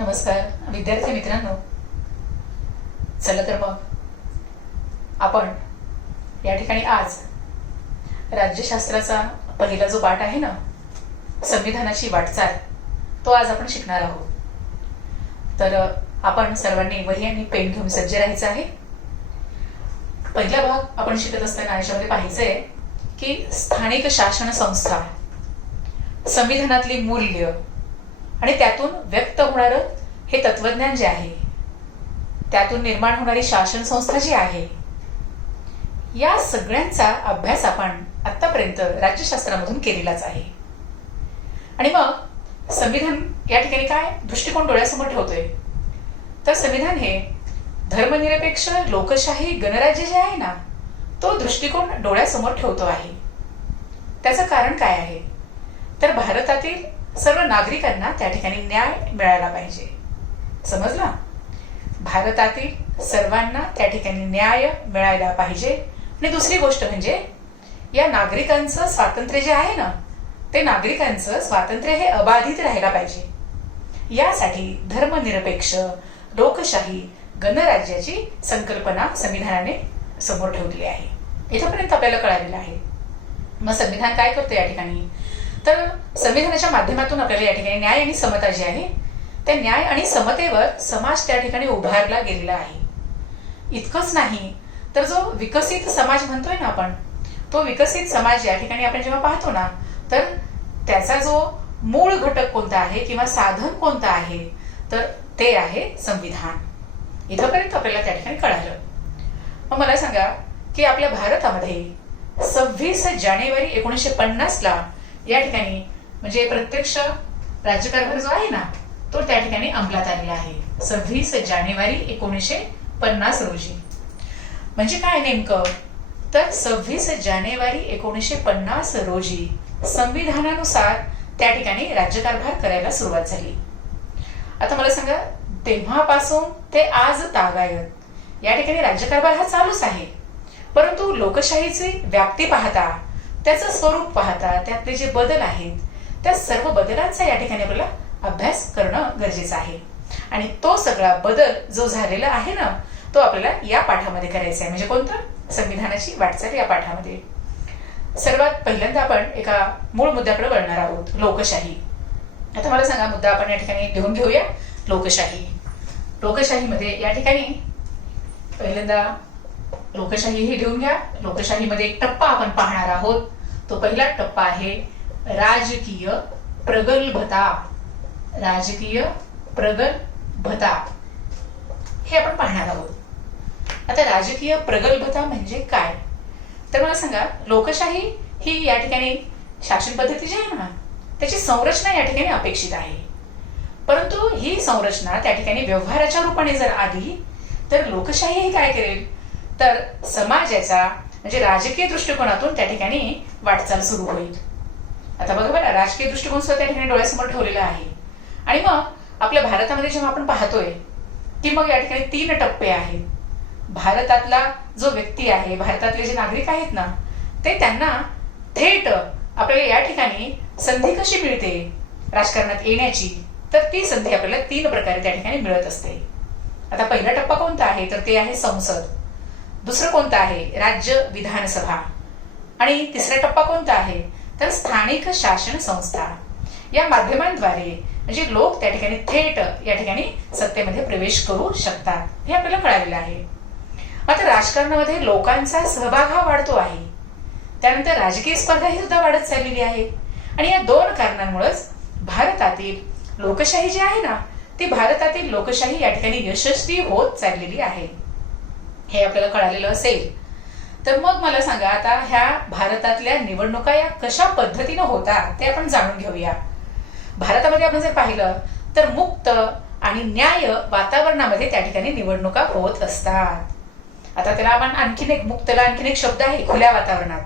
नमस्कार विद्यार्थी मित्रांनो. चला तर मग आपण या ठिकाणी आज राज्यशास्त्राचा पहिला जो पाठ आहे ना, संविधानाची वाटचाल, तो आज आपण शिकणार आहोत. तर आपण सर्वांनी वही आणि पेन घेऊन सज्ज राहायचं आहे. पहिला भाग आपण शिकत असताना याच्यामध्ये पाहायचंय की स्थानिक शासन संस्था, संविधानातली मूल्य आणि त्यातून व्यक्त होणारं हे तत्वज्ञान जे आहे, त्यातून निर्माण होणारी शासन संस्था जी आहे, या सगळ्यांचा अभ्यास आपण आतापर्यंत राज्यशास्त्रामधून केलेलाच आहे. आणि मग संविधान या ठिकाणी काय दृष्टिकोन डोळ्यासमोर ठेवतोय, तर संविधान हे धर्मनिरपेक्ष लोकशाही गणराज्य जे आहे ना, तो दृष्टिकोन डोळ्यासमोर ठेवतो आहे. त्याचं कारण काय आहे, तर भारतातील सर्व नागरिकांना त्या ठिकाणी न्याय मिळाला पाहिजे. समजला? भारतातील सर्वांना त्या ठिकाणी न्याय मिळायला पाहिजे. आणि दुसरी गोष्ट म्हणजे या नागरिकांचं स्वातंत्र्य जे आहे ना, ते नागरिकांचं स्वातंत्र्य हे अबाधित राहायला पाहिजे. यासाठी धर्मनिरपेक्ष लोकशाही गणराज्याची संकल्पना संविधानाने समोर ठेवलेली आहे. इथपर्यंत आपल्याला कळालेलं आहे. मग संविधान काय करतं या ठिकाणी, तर संविधानाच्या माध्यमातून आपल्याला या ठिकाणी न्याय आणि समता जी आहे, त्या न्याय आणि समतेवर समाज त्या ठिकाणी उभारला गेलेला आहे. इतकंच नाही तर जो विकसित समाज म्हणतोय ना आपण, तो विकसित समाज या ठिकाणी आपण जेव्हा पाहतो ना, तर त्याचा जो मूळ घटक कोणता आहे किंवा साधन कोणतं आहे, तर ते आहे संविधान. इथपर्यंत आपल्याला त्या ठिकाणी कळालं. मग मला सांगा की आपल्या भारतामध्ये 26 जानेवारी 1950 ला या ठिकाणी म्हणजे प्रत्यक्ष राज्यकारभार जो आहे ना, तो त्या ठिकाणी अंमलात आलेला आहे. 26 जानेवारी 1950 रोजी. म्हणजे काय नेमकं, तर 26 जानेवारी 1950 रोजी संविधानानुसार त्या ठिकाणी राज्यकारभार करायला सुरुवात झाली. आता मला सांगा, तेव्हापासून ते आज तागायत या ठिकाणी राज्यकारभार हा चालूच आहे. परंतु लोकशाहीची व्याप्ती पाहता, त्याचं स्वरूप पाहता, त्यातले जे बदल आहेत, त्या सर्व बदलांचा या ठिकाणी आपल्याला अभ्यास करणं गरजेचं आहे. आणि तो सगळा बदल जो झालेला आहे ना, तो आपल्याला या पाठामध्ये करायचा आहे. म्हणजे कोणतं, संविधानाची वाटचाल या पाठामध्ये. सर्वात पहिल्यांदा आपण एका मूळ मुद्द्याकडे वळणार आहोत, लोकशाही. आता मला सांगा, मुद्दा आपण या ठिकाणी लिहून घेऊया, लोकशाही. लोकशाहीमध्ये या ठिकाणी पहिल्यांदा लोकशाही ही लिहून घ्या. लोकशाहीमध्ये एक टप्पा आपण पाहणार आहोत. तो पहिला टप्पा आहे राजकीय प्रगल्भता. राजकीय प्रगल्भता हे आपण पाहणार आहोत. आता राजकीय प्रगल्भता म्हणजे काय, तर मला सांगा, लोकशाही ही या ठिकाणी शासन पद्धती जी आहे ना, त्याची संरचना या ठिकाणी अपेक्षित आहे. परंतु ही संरचना त्या ठिकाणी व्यवहाराच्या रूपाने जर आली, तर लोकशाही ही काय करेल, तर समाजाचा म्हणजे राजकीय दृष्टिकोनातून त्या ठिकाणी वाटचाल सुरू होईल. आता बघा बरं, राजकीय दृष्टिकोन सुद्धा त्या ठिकाणी डोळ्यासमोर ठेवलेला आहे. आणि मग आपल्या भारतामध्ये जेव्हा आपण पाहतोय की मग या ठिकाणी 3 टप्पे आहेत. भारतातला जो व्यक्ती आहे, भारतातले जे नागरिक आहेत ना, ते त्यांना थेट आपल्याला या ठिकाणी संधी कशी मिळते राजकारणात येण्याची, तर ती संधी आपल्याला 3 प्रकारे त्या ठिकाणी मिळत असते. आता पहिला टप्पा कोणता आहे, तर ते आहे संसद. दुसरं कोणतं आहे, राज्य विधानसभा. आणि तिसरा टप्पा कोणता आहे, तर स्थानिक शासन संस्था. या माध्यमांद्वारे म्हणजे लोक त्या ठिकाणी थेट या ठिकाणी सत्तेमध्ये प्रवेश करू शकतात, हे आपल्याला कळालेलं आहे. आता राजकारणामध्ये लोकांचा सहभाग हा वाढतो आहे. त्यानंतर राजकीय स्पर्धा ही सुद्धा वाढत चाललेली आहे. आणि या 2 कारणांमुळेच भारतातील लोकशाही जी आहे ना, ती भारतातील लोकशाही या ठिकाणी यशस्वी होत चाललेली आहे, हे आपल्याला कळालेलं असेल. तर मग मला सांगा, आता ह्या भारतातल्या निवडणुका या कशा पद्धतीनं होतात ते आपण जाणून घेऊया. भारतामध्ये आपण जर पाहिलं तर मुक्त आणि न्याय वातावरणामध्ये त्या ठिकाणी निवडणुका होत असतात. आता त्याला आपण आणखीन एक शब्द आहे, खुल्या वातावरणात.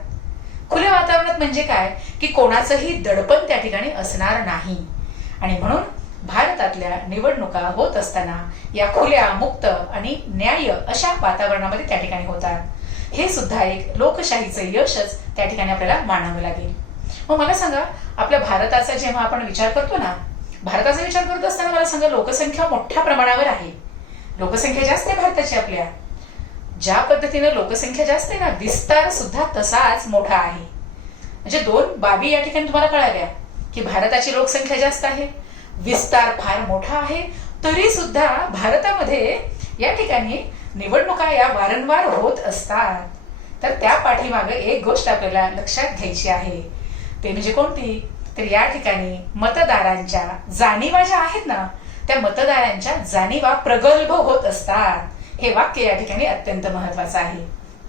खुल्या वातावरणात म्हणजे काय, की कोणाचंही दडपण त्या ठिकाणी असणार नाही. आणि म्हणून भारतातल्या निवडणुका होत असताना या खुल्या, मुक्त आणि न्याय अशा वातावरणामध्ये त्या ठिकाणी होतात. हे सुद्धा एक लोकशाहीचं यशच त्या ठिकाणी आपल्याला मानावं लागेल. मग मला सांगा, आपल्या भारताचा जेव्हा आपण विचार करतो ना, भारताचा विचार करत असताना मला सांगा, लोकसंख्या मोठ्या प्रमाणावर आहे, लोकसंख्या जास्त आहे भारताची आपल्या. ज्या पद्धतीनं लोकसंख्या जास्त आहे ना, विस्तार सुद्धा तसाच मोठा आहे. म्हणजे दोन बाबी या ठिकाणी तुम्हाला कळाल्या की भारताची लोकसंख्या जास्त आहे, विस्तार फार मोठा आहे, तरी सुद्धा भारतामध्ये या ठिकाणी निवडणुका या वारंवार होत असतात. तर त्या पाठीमागे एक गोष्ट आपल्याला लक्षात घ्यायची आहे, ते म्हणजे कोणती, तर या ठिकाणी मतदारांच्या जाणीवा ज्या आहेत ना, त्या मतदारांच्या जाणीवा प्रगल्भ होत असतात. हे वाक्य या ठिकाणी अत्यंत महत्वाचं आहे.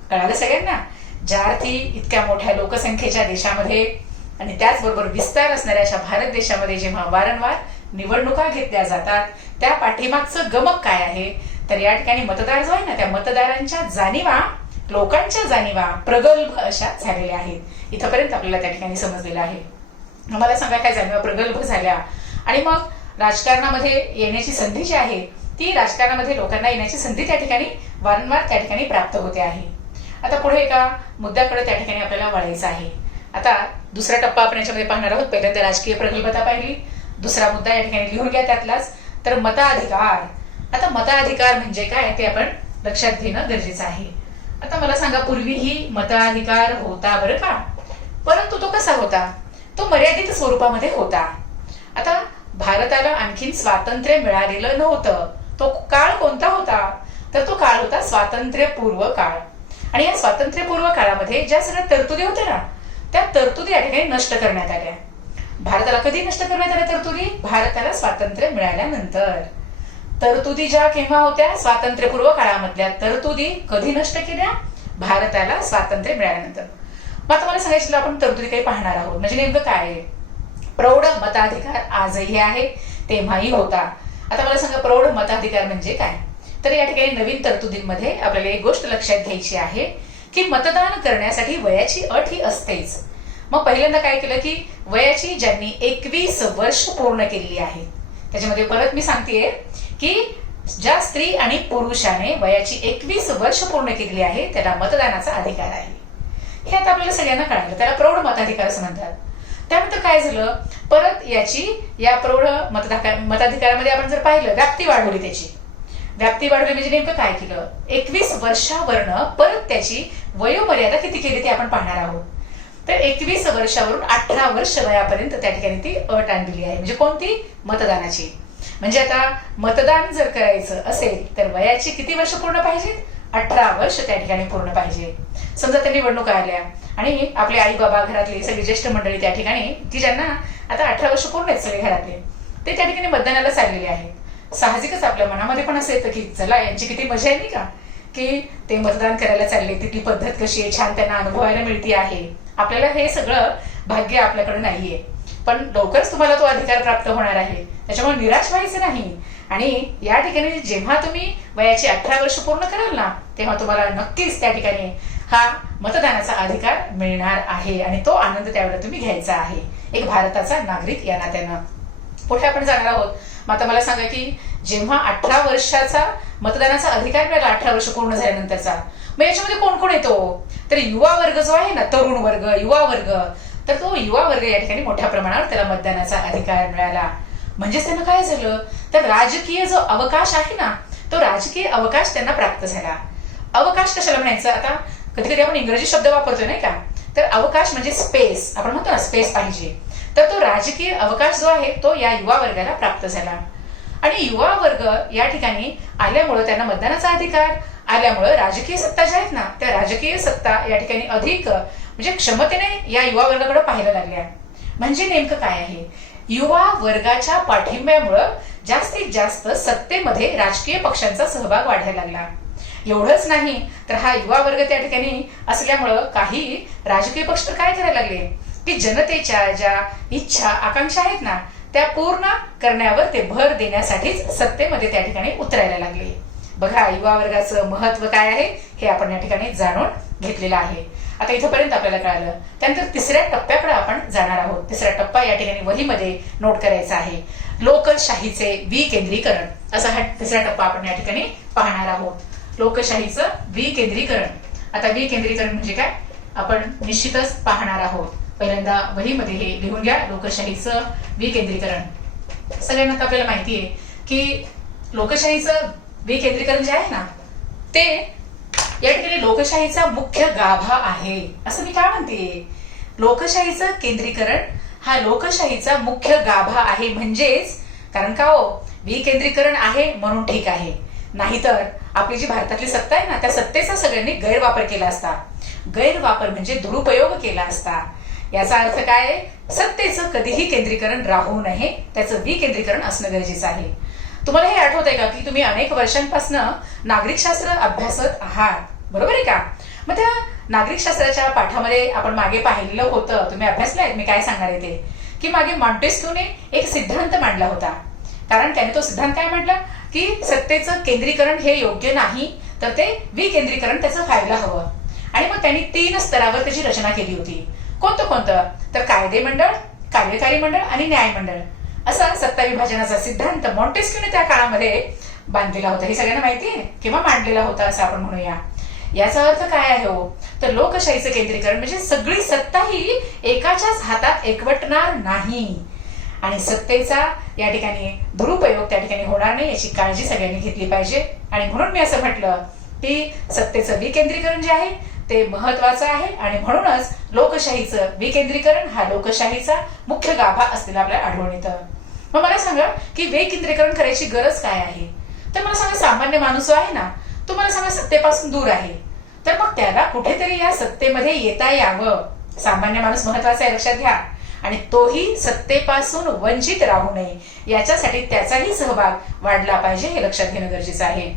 कळालं सगळ्यांना? ज्या अर्थी इतक्या मोठ्या लोकसंख्येच्या देशामध्ये आणि त्याचबरोबर विस्तार असणाऱ्या अशा भारत देशामध्ये जेव्हा वारंवार निवडणुका घेतल्या जातात, त्या पाठीमागचं गमक काय आहे, तर या ठिकाणी मतदार जो आहे ना, त्या मतदारांच्या जाणीवा, लोकांच्या जाणीवा प्रगल्भ अशा झालेल्या आहेत. इथपर्यंत आपल्याला त्या ठिकाणी समजलेलं आहे. मला सांगा, काय जाणीवा प्रगल्भ झाल्या आणि मग राजकारणामध्ये येण्याची संधी जी आहे, ती राजकारणामध्ये लोकांना येण्याची संधी त्या ठिकाणी वारंवार त्या ठिकाणी प्राप्त होते आहे. आता पुढे एका मुद्द्याकडे त्या ठिकाणी आपल्याला वळायचं आहे. आता दुसरा टप्पा आपण याच्यामध्ये पाहणार आहोत. पहिल्यांदा राजकीय प्रगल्भता पाहिली, दुसरा मुद्दा या ठिकाणी लिहून घ्या त्यातलाच, तर मताधिकार. आता मताधिकार म्हणजे काय ते आपण लक्षात घेणं गरजेचं आहे. आता मला सांगा, पूर्वीही मताधिकार होता बरं का, परंतु तो कसा होता, तो मर्यादित स्वरूपामध्ये होता. आता भारताला आणखीन स्वातंत्र्य मिळालेलं नव्हतं. तो काळ कोणता होता, तर तो काळ होता स्वातंत्र्यपूर्व काळ. आणि या स्वातंत्र्यपूर्व काळामध्ये ज्या सगळ्या तरतुदी होत्या ना, त्या तरतुदी या ठिकाणी नष्ट करण्यात आल्या. भारताला कधी नष्ट करण्यात आल्या तरतुदी? भारताला स्वातंत्र्य मिळाल्यानंतर. तरतुदी ज्या केव्हा होत्या? स्वातंत्र्यपूर्व काळामधल्या तरतुदी कधी नष्ट केल्या? भारताला स्वातंत्र्य मिळाल्यानंतर. मग आता मला सांगायचं, आपण तरतुदी काही पाहणार आहोत. म्हणजे नेमकं काय आहे? प्रौढ मताधिकार आजही आहे, तेव्हाही होता. आता मला सांगा, प्रौढ मताधिकार म्हणजे काय? तर या ठिकाणी नवीन तरतुदींमध्ये आपल्याला एक गोष्ट लक्षात घ्यायची आहे की मतदान करण्यासाठी वयाची अट ही असतेच. मग पहिल्यांदा काय केलं की वयाची ज्यांनी 21 वर्ष पूर्ण केलेली आहेत, त्याच्यामध्ये परत मी सांगतेय की ज्या स्त्री आणि पुरुषाने वयाची 21 वर्ष पूर्ण केलेली आहे त्याला मतदानाचा अधिकार आहे. हे आता आपल्याला सगळ्यांना कळालं, त्याला प्रौढ मताधिकार असं म्हणतात. त्यानंतर काय झालं, परत या प्रौढ मताधिकारामध्ये आपण जर पाहिलं, व्याप्ती वाढवली. त्याची व्याप्ती वाढवली म्हणजे नेमकं काय केलं, 21 वर्षावरनं परत त्याची वयोमर्यादा किती केली ते आपण पाहणार आहोत. तर 21 वर्षावरून 18 वर्ष वयापर्यंत त्या ठिकाणी ती अट आणलेली आहे. म्हणजे कोणती? मतदानाची. म्हणजे आता मतदान जर करायचं असेल तर वयाची किती वर्ष पूर्ण पाहिजेत? 18 वर्ष त्या ठिकाणी पूर्ण पाहिजे. समजा त्या निवडणुका आल्या आणि आपले आई बाबा, घरातले सगळी ज्येष्ठ मंडळी त्या ठिकाणी, की ज्यांना आता 18 वर्ष पूर्ण आहेत सगळे घरातले, ते त्या ठिकाणी मतदानाला चाललेले आहेत. साहजिकच आपल्या मनामध्ये पण असं येतं की चला यांची किती मजा आहे नाही का, की ते मतदान करायला चालले, तिथली पद्धत कशी आहे, छान त्यांना अनुभवायला मिळते आहे. आपल्याला हे सगळं भाग्य आपल्याकडे नाहीये, पण लवकरच तुम्हाला तो अधिकार प्राप्त होणार आहे. त्याच्यामुळे निराश व्हायचं नाही. आणि या ठिकाणी जेव्हा तुम्ही वयाची 18 वर्ष पूर्ण कराल ना, तेव्हा तुम्हाला नक्कीच त्या ठिकाणी हा मतदानाचा अधिकार मिळणार आहे आणि तो आनंद त्यावेळेला तुम्ही घ्यायचा आहे एक भारताचा नागरिक या नात्यानं. पुढे आपण जाणार आहोत. मग आता मला सांगा की जेव्हा 18 वर्षाचा मतदानाचा अधिकार मिळाला, 18 वर्ष पूर्ण झाल्यानंतरचा, मग याच्यामध्ये कोण कोण येतो? तर युवा वर्ग जो आहे ना, तरुण वर्ग, युवा वर्ग, तर तो युवा वर्ग या ठिकाणी मोठ्या प्रमाणावर त्याला मतदानाचा अधिकार मिळाला. म्हणजेच त्यांना काय झालं, तर राजकीय जो अवकाश आहे ना, तो राजकीय अवकाश त्यांना प्राप्त झाला. अवकाश कशाला म्हणायचं? आता कधी कधी आपण इंग्रजी शब्द वापरतोय नाही का, तर अवकाश म्हणजे स्पेस, आपण म्हणतो ना स्पेस पाहिजे. तर तो राजकीय अवकाश जो आहे तो या युवा वर्गाला प्राप्त झाला. आणि युवा वर्ग या ठिकाणी आल्यामुळं, त्यांना मतदानाचा अधिकार आल्यामुळं राजकीय सत्ता ज्या आहेत ना, त्या राजकीय सत्ता या ठिकाणी अधिक म्हणजे क्षमतेने या युवा वर्गाकडे पाहायला लागल्या. म्हणजे नेमकं काय आहे, युवा वर्गाच्या पाठिंब्यामुळं जास्तीत जास्त सत्तेमध्ये राजकीय पक्षांचा सहभाग वाढायला लागला. एवढंच नाही तर हा युवा वर्ग त्या ठिकाणी असल्यामुळं काही राजकीय पक्ष तर काय करायला लागले की जनतेच्या ज्या इच्छा आकांक्षा आहेत ना, त्या पूर्ण करण्यावर ते भर देण्यासाठीच सत्तेमध्ये त्या ठिकाणी उतरायला लागले. बघा, युवा वर्गाचं महत्व काय आहे हे आपण या ठिकाणी जाणून घेतलेलं आहे. आता इथपर्यंत आपल्याला कळालं. त्यानंतर तिसऱ्या टप्प्याकडे आपण जाणार आहोत. तिसरा टप्पा या ठिकाणी वहीमध्ये नोट करायचा आहे, लोकशाहीचे विकेंद्रीकरण. असा हा तिसरा टप्पा आपण या ठिकाणी पाहणार आहोत, लोकशाहीचं विकेंद्रीकरण. आता विकेंद्रीकरण म्हणजे काय आपण निश्चितच पाहणार आहोत. पहिल्यांदा वहीमध्ये हे लिहून घ्या, लोकशाहीचं विकेंद्रीकरण. सगळ्यांना तर आपल्याला माहिती आहे की लोकशाहीचं विकेंद्रीकरण जे आहे ना, ते या ठिकाणी लोकशाहीचा मुख्य गाभा आहे असं मी काय म्हणते. लोकशाहीचं केंद्रीकरण हा लोकशाहीचा मुख्य गाभा आहे. म्हणजेच कारण का हो, विकेंद्रीकरण आहे म्हणून ठीक आहे, नाहीतर आपली जी भारतातली सत्ता आहे ना, त्या सत्तेचा सगळ्यांनी गैरवापर केला असता. गैरवापर म्हणजे दुरुपयोग केला असता. याचा अर्थ काय, सत्तेचं कधीही केंद्रीकरण राहू नये, त्याचं विकेंद्रीकरण असणं गरजेचं आहे. तुम्हाला हे आठवत आहे का की तुम्ही अनेक वर्षांपासून नागरिकशास्त्र अभ्यासत आहात, बरोबर आहे का? मग त्या नागरिकशास्त्राच्या पाठामध्ये आपण मागे पाहिलेलं होतं, तुम्ही अभ्यासलाय, मी काय सांगणार आहे ते, की मागे मॉन्टेस्क्यूने एक सिद्धांत मांडला होता. कारण त्याने तो सिद्धांत काय म्हटला की सत्तेचं केंद्रीकरण हे योग्य नाही, तर ते विकेंद्रीकरण त्याचं व्हायला हवं. आणि मग त्यांनी 3 स्तरावर त्याची रचना केली होती. कोणतं तर कायदे मंडळ, कार्यकारी मंडळ आणि न्याय मंडळ, असा सत्ता विभाजनाचा सिद्धांत मॉन्टेस्क्यूने त्या काळामध्ये बांधलेला होता. हे सगळ्यांना माहिती आहे किंवा मांडलेला होता असं आपण म्हणूया. याचा अर्थ काय आहे हो, तर लोकशाहीचं केंद्रीकरण म्हणजे सगळी सत्ता ही एकाच्याच हातात एकवटणार नाही आणि सत्तेचा या ठिकाणी दुरुपयोग त्या ठिकाणी होणार नाही याची काळजी सगळ्यांनी घेतली पाहिजे. आणि म्हणून मी असं म्हटलं की सत्तेचं विकेंद्रीकरण जे आहे ते महत्वाचं आहे आणि म्हणूनच लोकशाहीचं विकेंद्रीकरण हा लोकशाहीचा मुख्य गाभा असलेला आपल्याला आढळून येतं. मग मला सांगा की विकेंद्रीकरण करायची गरज काय आहे. तर मला सांगा, सामान्य माणूस जो आहे ना, तो मला सांगा सत्तेपासून दूर आहे, तर मग त्याला कुठेतरी या सत्तेमध्ये येता यावं. सामान्य माणूस महत्वाचा आहे, लक्षात घ्या. आणि तोही सत्तेपासून वंचित राहू नये याच्यासाठी त्याचाही सहभाग वाढला पाहिजे, हे लक्षात घेणं गरजेचं आहे.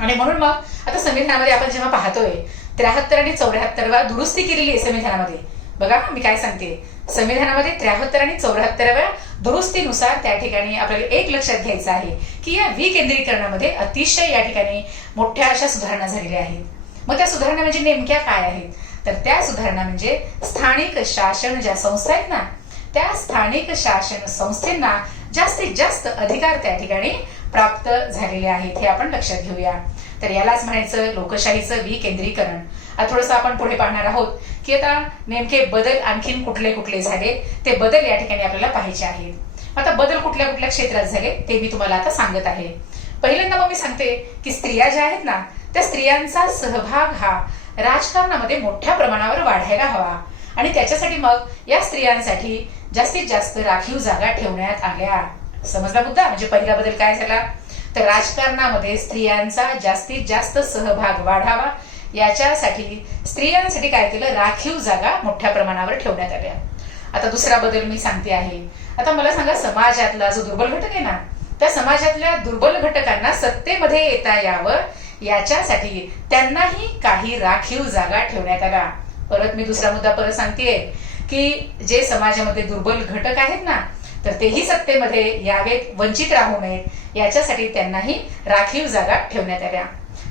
आणि म्हणून मग आता संविधानामध्ये आपण जेव्हा पाहतोय 73 आणि 74 दुरुस्ती केलेली आहे संविधानामध्ये. बघा मी काय सांगते, संविधानामध्ये 73 आणि 74 दुरुस्तीनुसार त्या ठिकाणी आपल्याला एक लक्षात घ्यायचं आहे की या विकेंद्रीकरणामध्ये अतिशय या ठिकाणी मोठ्या अशा सुधारणा झालेल्या आहेत. मग त्या सुधारणा म्हणजे नेमक्या काय आहेत, तर त्या सुधारणा म्हणजे स्थानिक शासन ज्या संस्था आहेत ना, त्या स्थानिक शासन संस्थेंना जास्तीत जास्त अधिकार त्या ठिकाणी प्राप्त झालेले आहेत, हे आपण लक्षात घेऊया. तर यालाच म्हणायचं लोकशाहीचं विकेंद्रीकरण. आता थोडंसं आपण पुढे पाहणार आहोत की आता नेमके बदल आणखीन कुठले कुठले झाले, ते बदल या ठिकाणी आपल्याला पाहायचे आहेत. आता बदल कुठल्या कुठल्या क्षेत्रात झाले ते मी तुम्हाला आता सांगत आहे. पहिल्यांदा मग मी सांगते की स्त्रिया ज्या आहेत ना, त्या स्त्रियांचा सहभाग हा राजकारणामध्ये मोठ्या प्रमाणावर वाढायला हवा आणि त्याच्यासाठी मग या स्त्रियांसाठी जास्तीत जास्त राखीव जागा ठेवण्यात आल्या. समजला मुद्दा? म्हणजे पहिला बदल काय झाला, तर राजकारणामध्ये स्त्रियांचा जास्तीत जास्त सहभाग वाढावा याच्यासाठी स्त्रियांसाठी काय केलं, राखीव जागा मोठ्या प्रमाणावर ठेवण्यात आल्या. आता दुसरा बदल मी सांगते आहे. आता मला सांगा, समाजातला जो दुर्बल घटक आहे ना, त्या समाजातल्या दुर्बल घटकांना सत्तेमध्ये येता यावं याच्यासाठी त्यांनाही काही राखीव जागा ठेवण्यात आल्या. परत मी दुसरा मुद्दा परत सांगतेय की जे समाजामध्ये दुर्बल घटक आहेत ना, तर तेही सत्तेमध्ये यावेत, वंचित राहू नयेत याच्यासाठी त्यांनाही राखीव जागा ठेवण्यात आल्या.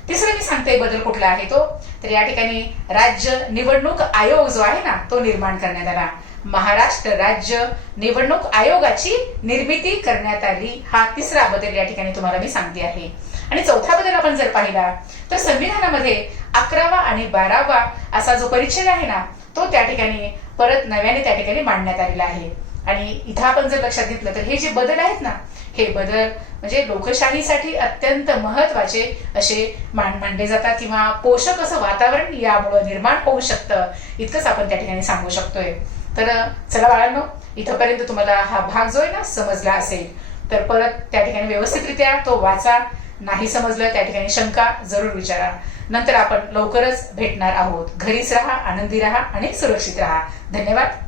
तिसरं मी सांगते बदल कुठला आहे तो, तर या ठिकाणी राज्य निवडणूक आयोग जो आहे ना, तो निर्माण करण्यात आला. महाराष्ट्र राज्य निवडणूक आयोगाची निर्मिती करण्यात आली. हा तिसरा बदल या ठिकाणी तुम्हाला मी सांगते आहे. आणि चौथा बदल आपण जर पाहिला तर संविधानामध्ये 11वा आणि 12वा असा जो परिच्छेद आहे ना, तो त्या ठिकाणी परत नव्याने त्या ठिकाणी मांडण्यात आलेला आहे. आणि इथं आपण जर लक्षात घेतलं तर हे जे बदल आहेत ना, हे बदल म्हणजे लोकशाहीसाठी अत्यंत महत्वाचे असे मानले जातात किंवा पोषक असं वातावरण यामुळे निर्माण होऊ शकतं, इतकंच आपण त्या ठिकाणी सांगू शकतोय. तर चला बाळांनो, इथंपर्यंत तुम्हाला हा भाग जो आहे ना समजला असेल, तर परत त्या ठिकाणी व्यवस्थितरित्या तो वाचा. नाही समजलं त्या ठिकाणी शंका जरूर विचारा. नंतर आपण लवकरच भेटणार आहोत. घरीच राहा, आनंदी राहा आणि सुरक्षित राहा. धन्यवाद.